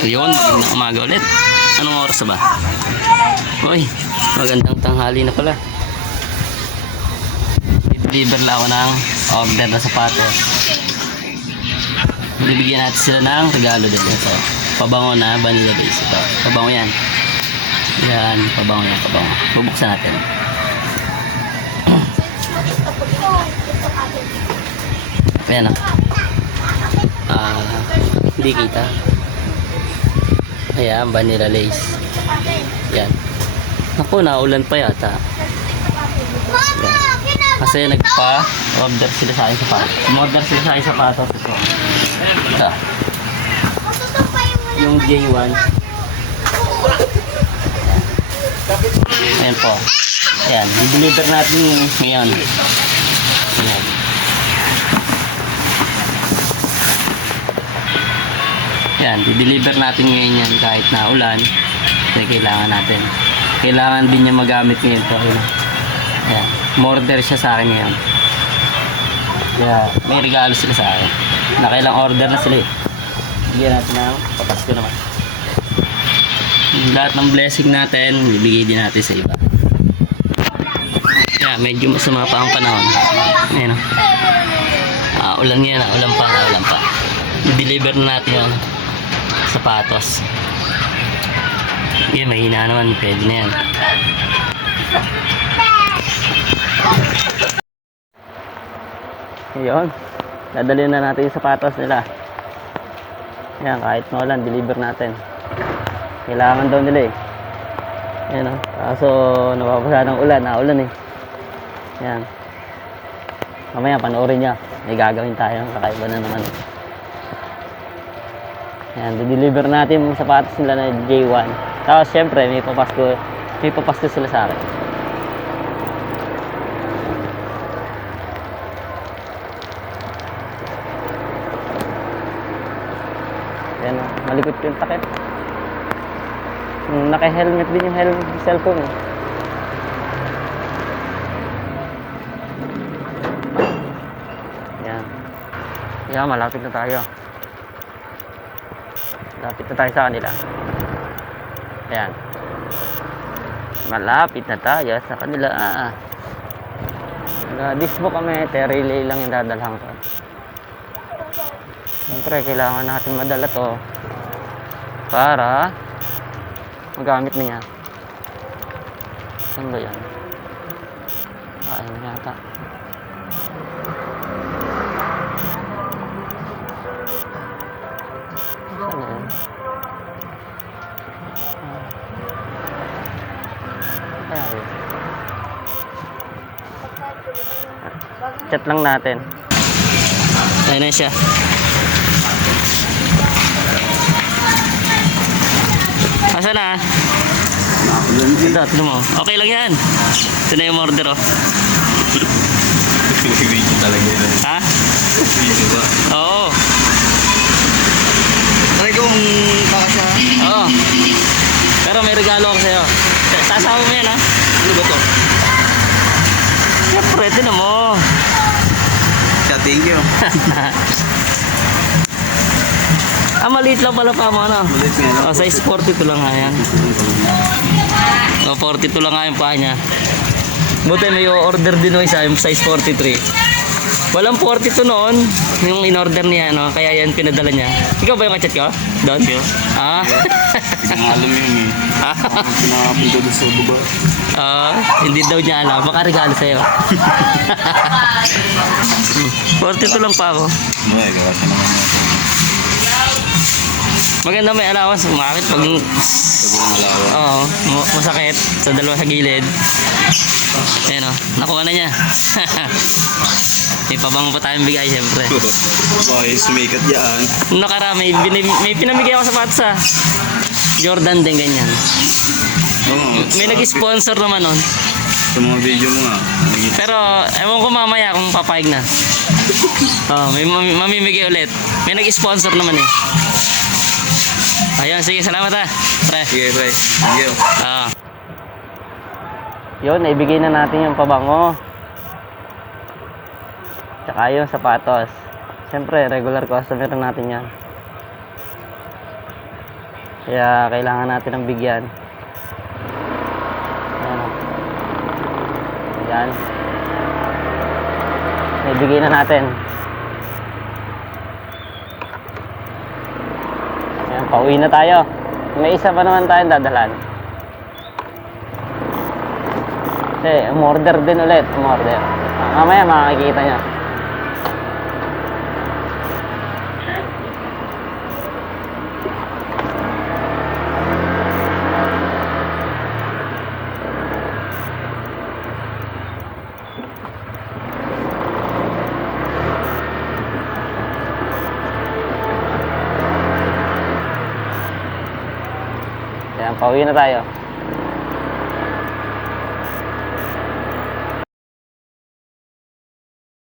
Ayun, magandang umaga ulit. Anong oras na ba? Uy, magandang tanghali na pala. I-deliver lang ako ng order na sapatos. Bibigyan natin sila ng regalo din. Ito, pabango na vanilla base. Ito, pabango yan. Yan, pabango yan, pabango. Bubuksan natin. Ayan o. Hindi kita. Ayan, vanilla lace. Yan. Ako, naulan pa yata. Yan. Kasi nagpa-order sila sa akin sapatos. Umorder sila sa akin sapatos. Ito. Yung J1. Ayan po. Ayan, i-deliver natin ngayon. Ayan. Yan, i-deliver natin ngayon yan kahit na ulan. Kasi kailangan natin. Kailangan din niya magamit ngayon po. Ayan, order siya sa akin ngayon. Kaya may regalo sila sa akin. Nakailang order na sila eh. Bigyan natin ng papasko naman. Lahat ng blessing natin, ibigay din natin sa iba. Kaya medyo sumapa ang panahon. Ayan o. Ulan yan, ulan pa. I-deliver na natin yung sapatos. Yan, mahina naman. Pwede na yan. Yun. Dadalhin na natin yung sapatos nila. Yan, kahit maulan, deliver natin. Kailangan daw nila eh. Yan o. Kaso nababasa ng ulan. Naulan eh. Yan. Mamaya panoorin niya. May gagawin tayo. Kakaiba na naman. Yan, di-deliver natin yung sapatos nila na J1. Tapos syempre, may papasko sila sa akin. Yan, malikot yung takip. Naka-helmet din yung cellphone eh. Yan. Yan, malapit na tayo. Malapit na tayo sa kanila. Ayan. Malapit na tayo sa kanila. Dispo kami. Relay lang yung dadalhan ko. Siyempre, kailangan natin madala to para magamit niya. Saan ba yan? Ayun yata. Chat lang natin. Ayun na siya. Asa na? Ito, tignan mo. Okay lang yan. Ito na yung order oh. Video talaga yun. Ha? Video ba? Oo. Try kong pakasya. Oo. Pero may regalo ako sa'yo. Sasama mo yan ha? Ano ba to? Siyempre, tignan mo. Thank you. Maliit lang pala pa mo ano? Maliit nga lang. Size 42 lang nga yan. 42 lang nga yung paa niya. Buti may order din o isa, yung size 43. Walang 42 noon, yung in-order niya, no? Kaya yan pinadala niya. Ikaw ba yung kachat ko? Doon? Yeah. Hindi nga alam yun eh. Pinapunta doon sa baba. Hindi daw niya alam. Baka regalo sa'yo. 42 lang pa ako. Ay, gawa siya naman. Maganda may allowance. Makakit pag... Oo, masakit sa dalawa sa gilid. Ayan o, nakuha na niya. May pabango pa tayong bigay siyempre. Bakit sumikat yan? Nakarami, may pinamigay ako sa patsa. Jordan din ganyan. May nag-sponsor naman nun. Sa mga video mo nga. Pero ewan ko mamaya kung papayag na. May mamimigay ulit. May nag-sponsor naman eh. Ayun, sige, salamat ha. Pre. Sige, pre. Thank you. Yun, naibigay na natin yung pabango. Tsaka yung sapatos. Siyempre, regular customer natin yan. Kaya kailangan natin ng bigyan. Ayan. Ayan. Ibigay na natin. Ayan, pauwi na tayo. May isa pa naman tayong dadalhan. Kasi, umorder din ulit. Umorder. Mamaya makikita nyo. Ayan, pauwi na tayo.